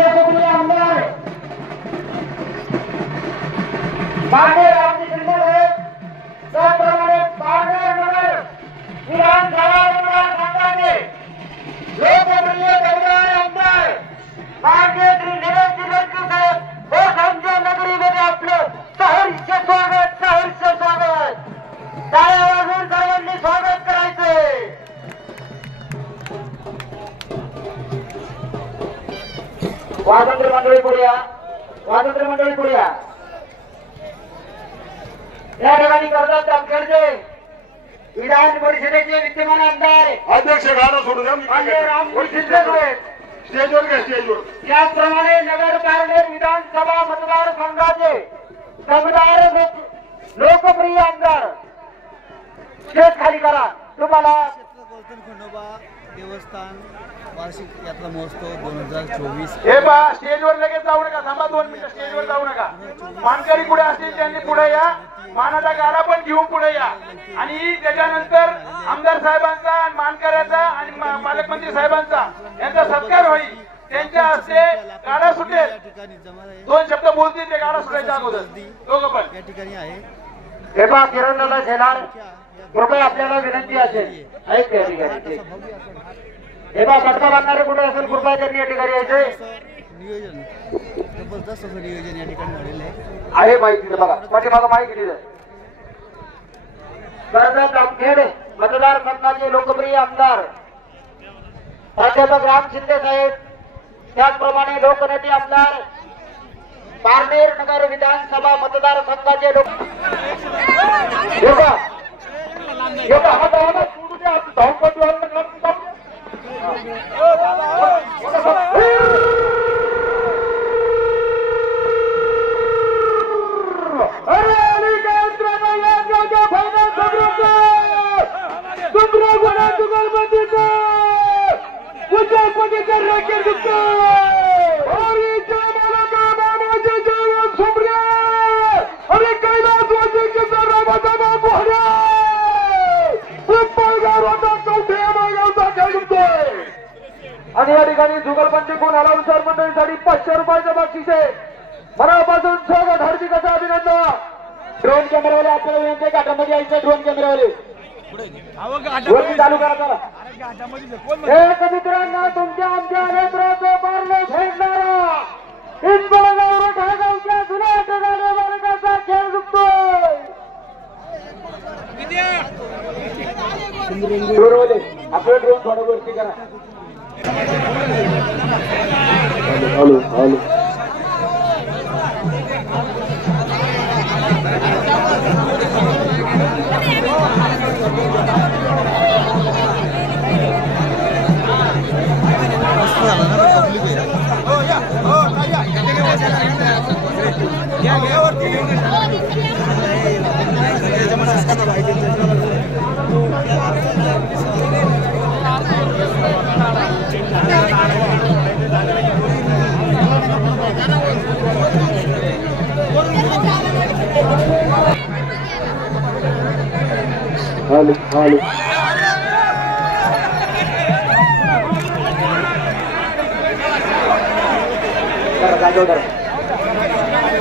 लोकप्रिय आमदार माननीय रामजी शिंदे साहेब, त्याचप्रमाणे पारनेर नगर विधानसभा मतदारसंघाचे लोकप्रिय गणमान्य आमदार माननीय श्री निलेश जिल्हेकर साहेब हे संजय नगरीमध्ये आपलं सहर्ष स्वागत, सहर्ष स्वागत. टाळ्या वाजवून सर्वांनी स्वागत करायचंय. स्वातंत्र्य मंडळी पुढे या, स्वातंत्र्य मंडळी पुढे या. या ठिकाणी करतात तामखेडचे विधान परिषदेचे विद्यमान आमदार अध्यक्ष गाणं सोडून रामजी शिंदे साहेब, स्टेजवर घ्या, स्टेजवर. त्याचप्रमाणे नगर पारनेर विधानसभा मतदारसंघाचे दमदार लोकप्रिय आमदार स्टेज खाली करा. तुम्हाला खंडोबा देवस्थान वार्षिक यात्रा महोत्सव 2024. हे पहा, स्टेजवर लगेच जाऊ नका, थांबा 2 मिनिटं. स्टेजवर जाऊ नका. मानकरी पुढे असतील त्यांनी पुढे या, मानाचा गाडा पण घेऊन पुढे या. आणि त्याच्यानंतर आमदार साहेबांचा आणि मानकऱ्याचा आणि पालकमंत्री साहेबांचा यांचा सत्कार होईल. त्यांच्या हस्ते गाडा सुटेल. 2 शब्द बोलतील ते गाडा सुटायच्या अगोदर दोघं पण या ठिकाणी आहे. हे पहा, किरणला शेलार कृपया आपल्याला विनंती असेल, ऐक या ठिकाणी. हे पहा, फटका बांधणारे कुठे असेल कृपया त्यांनी या ठिकाणी यायचे. नियोजन जबरदस्त असं नियोजन या ठिकाणी झालेलं आहे. माहिती बघा, पाठीमागं माहिती दिलं. कर्जत जामखेड मतदारसंघाचे लोकप्रिय आमदार प्राध्यापक राम शिंदे साहेब, त्याचप्रमाणे लोकनेते आमदार पारनेर नगर विधानसभा मतदारसंघाचे लोक आणि या ठिकाणी जुगलबंदी गुण अलाउन्सर मंडळीसाठी 500 रुपयाचं बक्षीस आहे. मनापासून स्वागत, हार्दिक असं अभिनंदन. ड्रोन कॅमेरावाले आपल्याला विनंती आहे, घाटामध्ये यायचं. ड्रोन कॅमेरावाले चालू करा. चला एक मित्रांना तुमच्या आमच्या नेत्राचं पारलं फेडणारा इंदोरगाव ठागावच्या जुन्या ठिकाणी वर्गाचा खेळ झुकतोय. ड्रोनवाले आपलं ड्रोन थोडं वरती करा. हॅलो हॅलो हॅलो हॅलो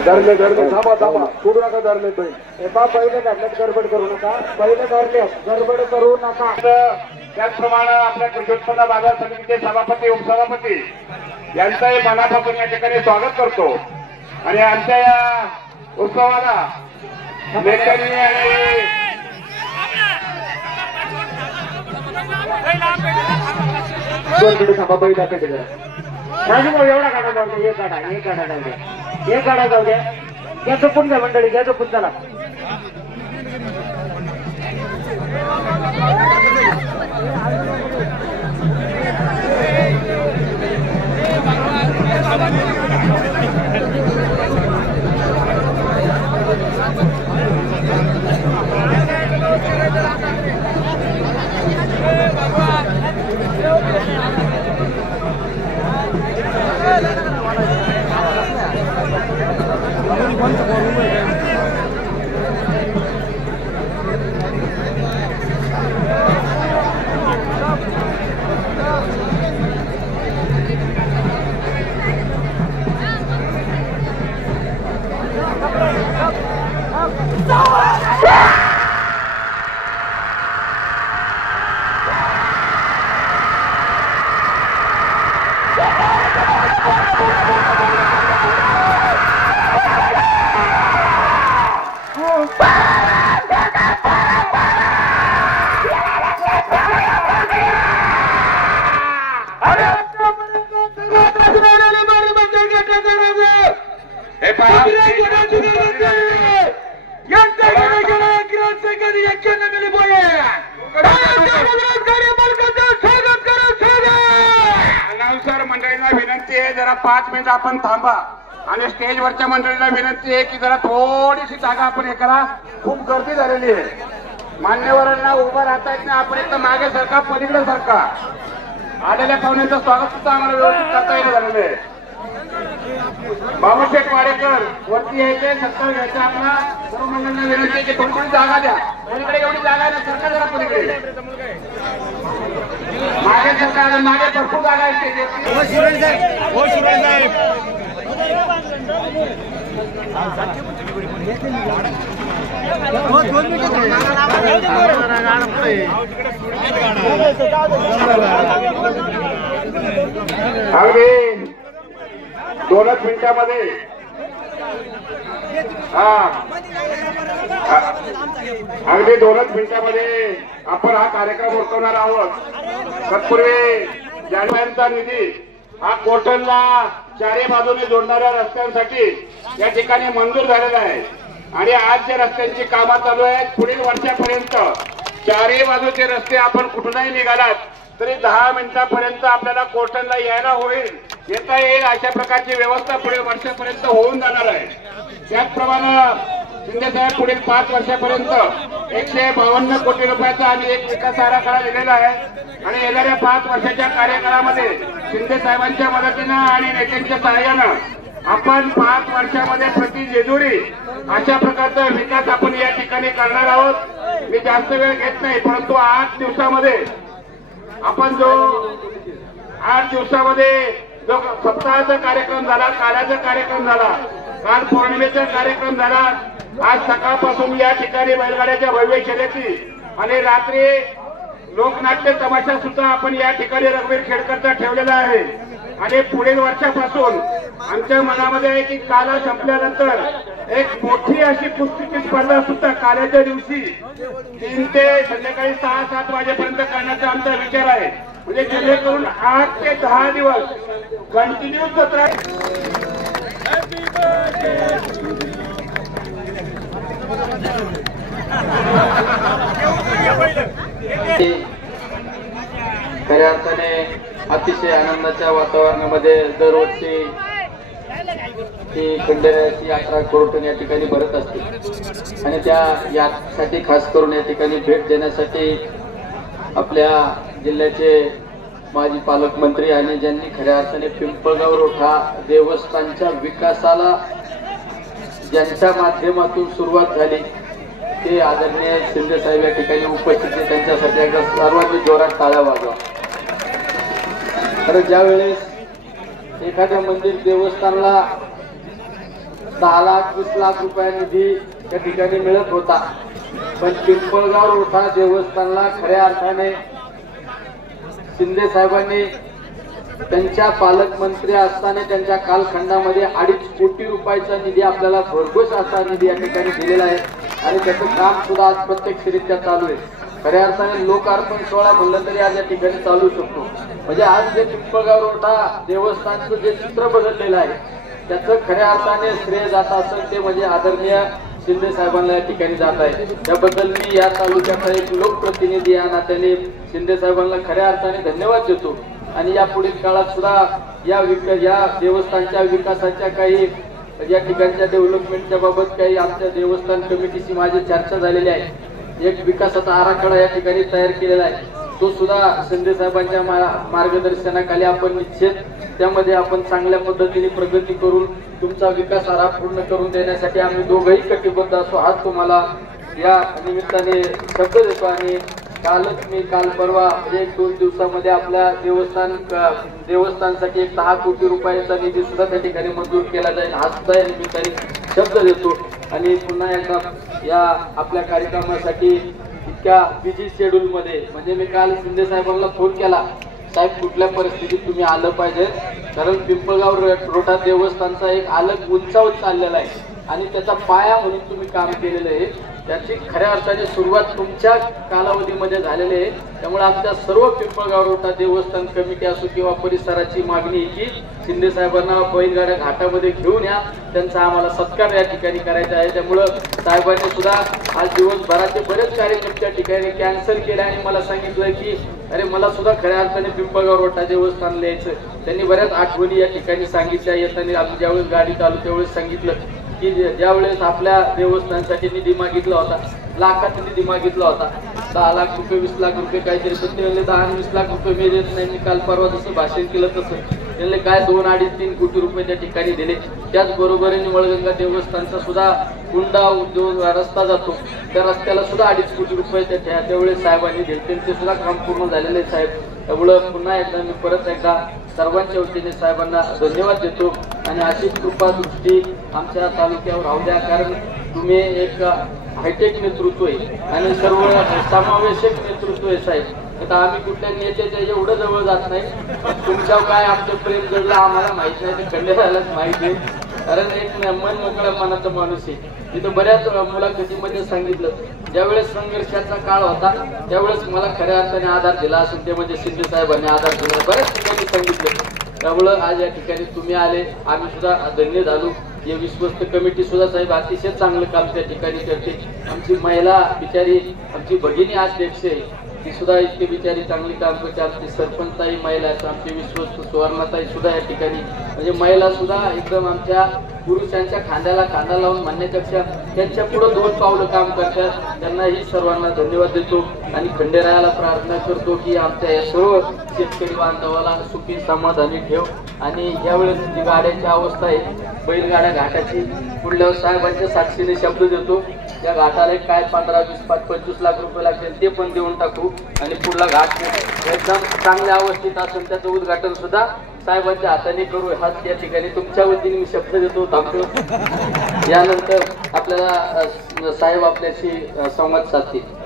धरले धरले थांबा थांबा, सोडू नका. धरले पहिले धरल्यात गडबड करू नका. पहिले धरल्यात गडबड करू नका. त्याचप्रमाणे आपल्या कृषी उत्पन्न बाजार समितीचे सभापती उपसभापती यांचंही मनापासून या ठिकाणी स्वागत करतो. आणि आमच्या या उत्सवाला नेत्यांनी आणि थांबा. पहिला एवढा काढा जाऊ द्या. एक काढा जाऊ द्या. एक काढा जाऊ द्या. घ्या झोपून घ्या मंडळी, घ्या झोपून. चला अनाउन्सर मंडळींना विनंती आहे, जरा 5 मिनिट आपण थांबा. आणि स्टेजवरच्या मंडळींना विनंती आहे की जरा थोडीशी जागा आपण हे करा. खूप गर्दी झालेली आहे. मान्यवरांना उभं राहता येत नाही. आपण एकदम मागे सरका, पलीकडे सरका. आलेल्या पाहुण्यांचं स्वागत सुद्धा आम्हाला व्यवस्थित करता येणं झालेलं आहे. बाबूशेठ वाडेकर वरती यायचे, सत्कार घ्यायचा आपला. सर्व मंडळींना विनंती आहे की थोडी थोडी जागा द्या. पलीकडे एवढी जागा आहे ना, सरका जरा पलीकडे. मागे सरकार, मागे भरपूर जागा आहे स्टेजवरती. हो शिराळे साहेब, हो शिराळे साहेब. हो 2 मिनिटं अगदी 2च मिनिटामध्ये अगदी 2च मिनिटामध्ये आपण हा कार्यक्रम उरकवणार आहोत. तत्पूर्वी जानेवारीचा निधी हा कोर्टनला चारही बाजूने जोडणाऱ्या रस्त्यांसाठी या ठिकाणी मंजूर झालेला आहे. आणि आज जे रस्त्यांची कामं चालू आहेत, पुढील वर्षापर्यंत चारही बाजूचे रस्ते आपण कुठूनही निघालात तरी 10 मिनिटापर्यंत आपल्याला कोर्टनला यायला होईल, येता येईल अशा प्रकारची व्यवस्था पुढील वर्षापर्यंत होऊन जाणार आहे. त्याचप्रमाणे शिंदे साहेब पुढील 5 वर्षापर्यंत 152 कोटी रुपयाचा आम्ही एक विकास आराखडा दिलेला आहे. आणि येणाऱ्या 5 वर्षाच्या कार्यकाळामध्ये शिंदे साहेबांच्या मदतीनं आणि नेत्यांच्या सहाय्यानं आपण 5 वर्षामध्ये प्रति जेजुरी अशा प्रकारचा विकास आपण या ठिकाणी करणार आहोत. मी जास्त वेळ घेत नाही, परंतु 8 दिवसामध्ये आपण जो 8 दिवसामध्ये जो सप्ताहाचा कार्यक्रम झाला, काल्याचा कार्यक्रम झाला, काल पौर्णिमेचा कार्यक्रम झाला, आज सकाळपासून या ठिकाणी बैलगाड्याच्या भव्य शर्यती आणि रात्री लोकनाट्य तमाशा सुद्धा आपण या ठिकाणी रघुवीर खेडकरचा ठेवलेला आहे. आणि पुढील वर्षापासून आमच्या मनामध्ये आहे की काला संपल्यानंतर एक मोठी अशी कुस्तीची स्पर्धा सुद्धा काल्याच्या दिवशी 3 ते संध्याकाळी 6-7 वाजेपर्यंत करण्याचा आमचा विचार आहे. म्हणजे जेणेकरून 8 ते 10 दिवस कंटिन्यू सत्र. खऱ्या अर्थाने अतिशय आनंदाच्या वातावरणामध्ये दरवर्षी ही खंडेरायाची यात्रा कोर्टन या ठिकाणी भरत असते. आणि त्या यासाठी खास करून या ठिकाणी भेट देण्यासाठी आपल्या जिल्ह्याचे माजी पालकमंत्री आणि ज्यांनी खऱ्या अर्थाने पिंपळगाव रोठा देवस्थानच्या विकासाला ज्यांच्या माध्यमातून सुरुवात झाली ते आदरणीय शिंदे साहेब या ठिकाणी उपस्थित आहे. त्यांच्यासाठी एकदा सर्वांनी जोरात टाळ्या वाजवा. तर ज्या वेळेस एखाद्या मंदिर देवस्थानला 10 लाख 20 लाख रुपये निधी त्या ठिकाणी मिळत होता, पण पिंपळगाव रोठा देवस्थानला खऱ्या अर्थाने शिंदे साहेबांनी त्यांच्या पालकमंत्री असताना त्यांच्या कालखंडामध्ये 2.5 कोटी रुपयाचा निधी आपल्याला भरघोस असा निधी या ठिकाणी दिलेला आहे. आणि त्याचं काम सुद्धा आज प्रत्यक्षरित्या चालू आहे. खऱ्या अर्थाने लोकार्पण सोहळा म्हणलं तरी आज या ठिकाणी चालू शकतो. म्हणजे आज जे पिंपळगाव रोठा देवस्थानचं जे चित्र बदललेलं आहे त्याचं खऱ्या अर्थाने श्रेय जात असेल ते म्हणजे आदरणीय शिंदे साहेबांना या ठिकाणी जात आहे. त्याबद्दल मी या तालुक्याचा एक लोकप्रतिनिधी या नात्याने शिंदे साहेबांना खऱ्या अर्थाने धन्यवाद देतो. आणि या पुढील काळात सुद्धा या देवस्थानच्या विकासाच्या काही या ठिकाणच्या डेव्हलपमेंटच्या बाबत काही आमच्या देवस्थान कमिटीशी माझी चर्चा झालेली आहे. एक विकासाचा आराखडा या ठिकाणी तयार केलेला आहे. तो सुद्धा शिंदे साहेबांच्या मार्गदर्शनाखाली आपण निश्चित त्यामध्ये आपण चांगल्या पद्धतीने प्रगती करून तुमचा विकास आराखडा पूर्ण करून देण्यासाठी आम्ही दोघंही कटिबद्ध असो. आज तुम्हाला या निमित्ताने शब्द देतो. आणि काल परवा 1-2 दिवसामध्ये आपल्या देवस्थानसाठी 10 कोटी रुपयाचा निधी सुद्धा त्या ठिकाणी मंजूर केला जाईल हा सुद्धा या निमित्ताने शब्द देतो. आणि पुन्हा एकदा या आपल्या कार्यक्रमासाठी इतक्या बिझी शेड्यूल मध्ये म्हणजे मी काल शिंदे साहेबांना फोन केला, साहेब कुठल्या परिस्थितीत तुम्ही आलं पाहिजे, कारण पिंपळगाव रोठा देवस्थानचा एक अलग उंचावत चाललेला आहे आणि त्याचा पाया म्हणून तुम्ही काम केलेलं आहे. त्याची खऱ्या अर्थाने सुरुवात तुमच्या कालावधीमध्ये झालेली आहे. त्यामुळे आमच्या सर्व पिंपळगाव रोटा देवस्थान कमिटी असो किंवा परिसराची मागणी की शिंदे साहेबांना बैलगाड्या घाटामध्ये घेऊन या, त्यांचा आम्हाला सत्कार या ठिकाणी करायचा आहे. त्यामुळं साहेबांनी सुद्धा आज दिवसभराचे बरेच कार्यक्रम त्या ठिकाणी कॅन्सल केले आणि मला सांगितलं की अरे मला सुद्धा खऱ्या अर्थाने पिंपळगाव रोटा देवस्थान लिहायचं. त्यांनी बऱ्याच आठवणी या ठिकाणी सांगितल्या. येताना आम्ही ज्यावेळेस गाडीत आलो त्यावेळेस सांगितलं की ज्यावेळेस आपल्या देवस्थानासाठी निधी मागितला होता, लाखाचा निधी मागितला होता, 10 लाख रुपये 20 लाख रुपये काहीतरी, पण ते म्हणले 10 आणि 20 लाख रुपये मी देत नाही. मी काल परवा जसं भाषण केलं तसं त्यांनी काय 2, 2.5, 3 कोटी रुपये त्या ठिकाणी दिले. त्याचबरोबरीने वळगंगा देवस्थानचा सुद्धा हुंडा उद्योग रस्ता जातो, त्या रस्त्याला सुद्धा 2.5 कोटी रुपये त्यावेळेस साहेबांनी दिले. त्यांचे सुद्धा काम पूर्ण झालेले आहे साहेब. त्यामुळं पुन्हा एकदा मी परत एकदा सर्वांच्या वतीने साहेबांना धन्यवाद देतो आणि अशी कृपा दृष्टी आमच्या तालुक्यावर राहू द्या. कारण तुम्ही एक हायटेक नेतृत्व आहे आणि सर्व समावेशक नेतृत्व आहे साहेब. आता आम्ही कुठल्या नेत्याच्या एवढं जवळ जात नाही, तुमच्यावर काय आमचं प्रेम जडलं आम्हाला माहित नाही, ते खंडेरायालाच माहिती आहे. कारण एक मन मोकळ्या मनाचा माणूस आहे. तिथं बऱ्याच मुलाखतीमध्ये सांगितलं ज्यावेळेस संघर्षाचा काळ होता त्यावेळेस मला खऱ्या अर्थाने आधार दिला असून ते म्हणजे शिंदे साहेबांनी आधार दिला. बऱ्याच ठिकाणी सांगितलं. त्यामुळं आज या ठिकाणी तुम्ही आले, आम्ही सुद्धा धन्य झालो. हे विश्वस्त कमिटी सुद्धा साहेब अतिशय चांगलं काम त्या ठिकाणी करते. आमची महिला बिचारी आमची भगिनी अध्यक्ष आहे, ती सुद्धा इतकी बिचारी चांगली काम करते. आमची सरपंचताई महिला आहेत, आमची विश्वस्त सुवर्णाताई सुद्धा या ठिकाणी म्हणजे महिला सुद्धा एकदम आमच्या पुरुषांच्या खांद्याला खांदा लावून म्हणण्यापेक्षा त्यांच्या पुढे 2 पावलं काम करतात. त्यांनाही सर्वांना धन्यवाद देतो आणि खंडेरायाला प्रार्थना करतो की आमच्या या सर्व शेतकरी बांधवाला सुखी समाधानी ठेव. आणि यावेळेस जी गाड्यांची अवस्था आहे बैलगाड्या घाटाची, पुढल्या साहेबांच्या साक्षीने शब्द देतो त्या घाटाला काय 15, 20, 25 लाख रुपये लागतील ते पण देऊन टाकू आणि पुढला घाट एकदम चांगल्या अवस्थेत असून त्याचं उद्घाटन सुद्धा साहेबांच्या हाताने करू. हाच या ठिकाणी तुमच्या वतीने मी शब्द देतो. थांबतो. यानंतर आपल्याला साहेब आपल्याशी संवाद साधतील.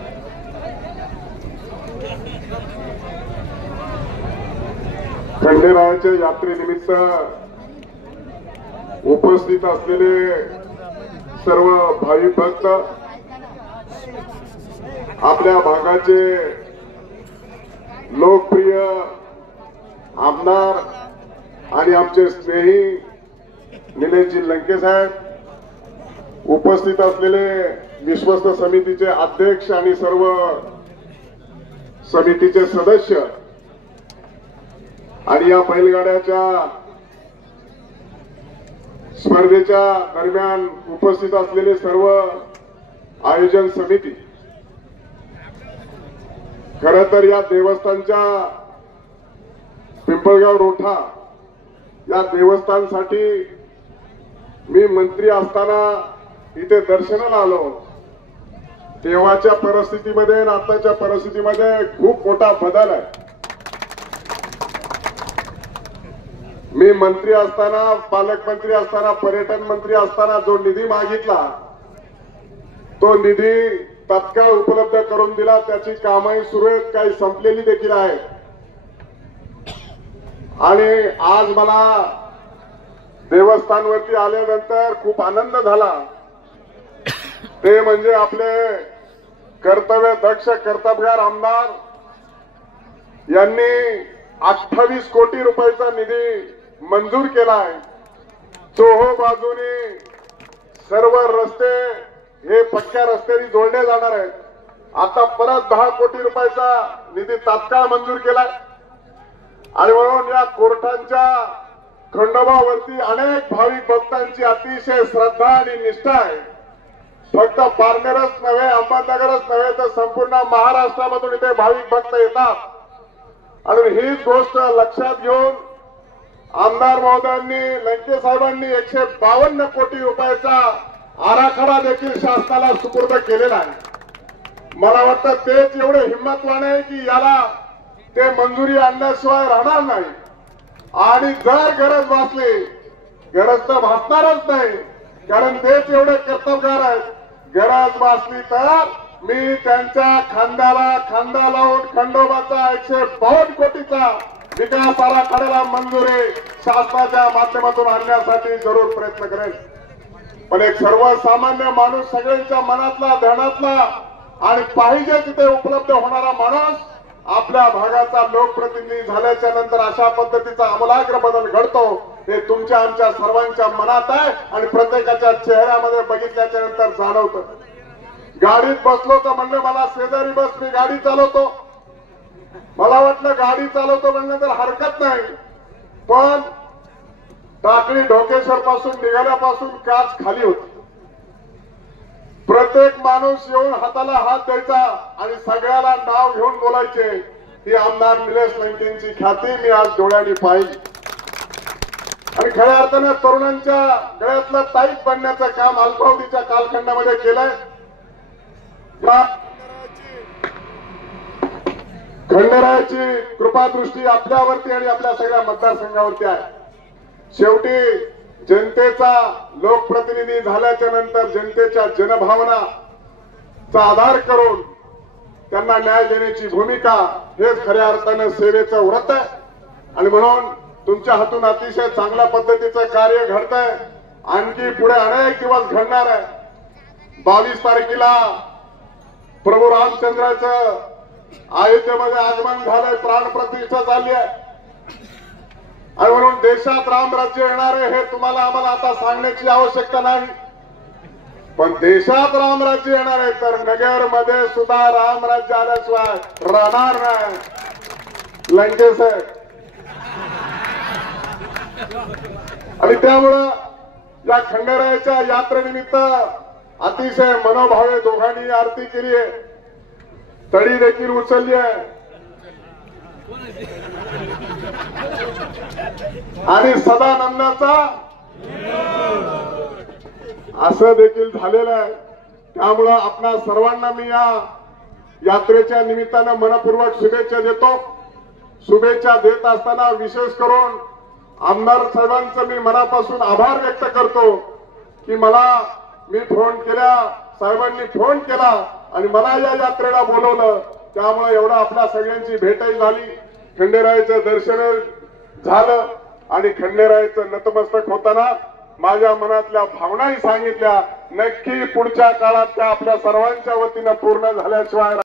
खंडेरायाच्या यात्रेनिमित्त उपस्थित असलेले सर्व भाविक भक्त, आपल्या भागाचे लोकप्रिय आमदार आणि आमचे स्नेही निलेशजी लंके साहेब, उपस्थित असलेले विश्वस्त समितीचे अध्यक्ष आणि सर्व समितीचे सदस्य आणि या बैलगाड्याच्या स्पर्धेच्या दरम्यान उपस्थित असलेले सर्व आयोजन समिती, खरं तर या देवस्थानच्या पिंपळगाव रोठा या देवस्थानसाठी मी मंत्री असताना इथे दर्शनाला आलो. तेव्हाच्या परिस्थितीमध्ये आणि आताच्या परिस्थितीमध्ये खूप मोठा बदल आहे. मी मंत्री असताना, पालकमंत्री असताना, पर्यटन मंत्री असताना जो निधी मागितला तो निधी तत्काळ उपलब्ध करून दिला. त्याची कामही सुरू आहेत, काही संपलेली देखील आहेत. आणि आज मला देवस्थानवरती आल्यानंतर खूप आनंद झाला. ते म्हणजे आपले कर्तव्य दक्ष कर्तबगार आमदार यांनी 28 कोटी रुपयाचा निधी मंजूर केलाय. चोहो बाजूने सर्व रस्ते हे पक्क्या रस्त्याने जोडले जाणार आहेत. आता परत 10 कोटी रुपयाचा निधी तात्काळ मंजूर केलाय. आणि म्हणून या कोर्टांच्या खंडोबावरती अनेक भाविक भक्तांची अतिशय श्रद्धा आणि निष्ठा आहे. फक्त पारनेरच नव्हे, अहमदनगरच नव्हे तर संपूर्ण महाराष्ट्रामधून इथे भाविक भक्त येतात. आणि हीच गोष्ट लक्षात घेऊन आमदार महोदयांनी, लंके साहेबांनी 152 कोटी रुपयाचा आराखडा देखील शासनाला सुपूर्द केलेला आहे. मला वाटतं तेच एवढे हिंमतवान आहे की याला ते मंजुरी आणल्याशिवाय राहणार नाही. आणि जर गरज भासली, गरज तर भासणारच नाही कारण तेच एवढे कर्तबगार आहेत, गरज भासली तर मी त्यांच्या खांद्याला खांदा लावून खंडोबाचा 152 कोटीचा विकास आराखड्याला मंजुरी शासनाच्या माध्यमातून आणण्यासाठी जरूर प्रयत्न करेल. पण एक सर्वसामान्य माणूस, सगळ्यांच्या मनातला, ध्यानातला आणि पाहिजे तिथे उपलब्ध होणारा माणूस आपल्या भागाचा लोकप्रतिनिधी झाल्याच्या नंतर अशा पद्धतीचा आमूलाग्र बदल घडतो, हे तुमच्या आमच्या सर्वांच्या मनात आहे आणि प्रत्येकाच्या चेहऱ्यामध्ये बघितल्याच्या नंतर जाणवतं. गाडीत बसलो तर म्हणलं मला शेजारी बस, मी गाडी चालवतो. मला वाटलं गाडी चालवतो म्हणलं तर हरकत नाही, पण टाकळी ढोकेश्वर पासून निघाल्यापासून काच खाली होती. प्रत्येक माणूस येऊन हाताला हात द्यायचा आणि सगळ्याला नाव घेऊन बोलायचे. ही आमदार निलेश लंकेंची ख्याती मी आज डोळ्यांनी पाहिली. आणि खऱ्या अर्थाने तरुणांच्या गळ्यातलं ताईत बनण्याचं काम अल्पावधीच्या कालखंडामध्ये केलंय. खंडेरायाची कृपादृष्टी आपल्यावरती आणि आपल्या सगळ्या मतदारसंघावरती आहे. शेवटी जनतेचा लोकप्रतिनिधी झाल्याच्या नंतर जनतेच्या जनभावनाचा आधार करून त्यांना न्याय देण्याची भूमिका हेच खऱ्या अर्थानं सेवेचं व्रत आहे. आणि म्हणून तुमच्या हातून अतिशय चांगल्या पद्धतीचं कार्य घडतंय. आणखी पुढे अनेक दिवस घडणार आहे. 22 तारखेला प्रभू रामचंद्राचं अयोध्येमध्ये आगमन झालंय, प्राणप्रतिष्ठा झाली आहे. आणि म्हणून देशात रामराज्य येणार आहे हे तुम्हाला आम्हाला आता सांगण्याची आवश्यकता नाही. पण देशात रामराज्य येणार आहे तर नगरमध्ये सुद्धा रामराज्य आल्याशिवाय राहणार नाही. लंकेश आणि त्यामुळं या खंडेरायाच्या यात्रेनिमित्त अतिशय मनोभावे दोघांनी आरती केली आहे, तळी देखील उचलली आहे. आणि सदानंदाचा असं देखील झालेलं आहे. त्यामुळं आपणा सर्वांना मी या यात्रेच्या निमित्तानं मनपूर्वक शुभेच्छा देतो. शुभेच्छा देत असताना विशेष करून आमदार साहेबांचं मी मनापासून आभार व्यक्त करतो की मी फोन केल्या, साहेबांनी फोन केला आणि मला या यात्रेला बोलवलं. त्यामुळे एवढं आपल्या सगळ्यांची भेटही झाली, खंडेरायाचं दर्शन झालं आणि खंडेरायाचं नतमस्तक होताना माझ्या मनातल्या भावनाही सांगितल्या. नक्की पुढच्या काळात त्या आपल्या सर्वांच्या वतीनं पूर्ण झाल्याशिवाय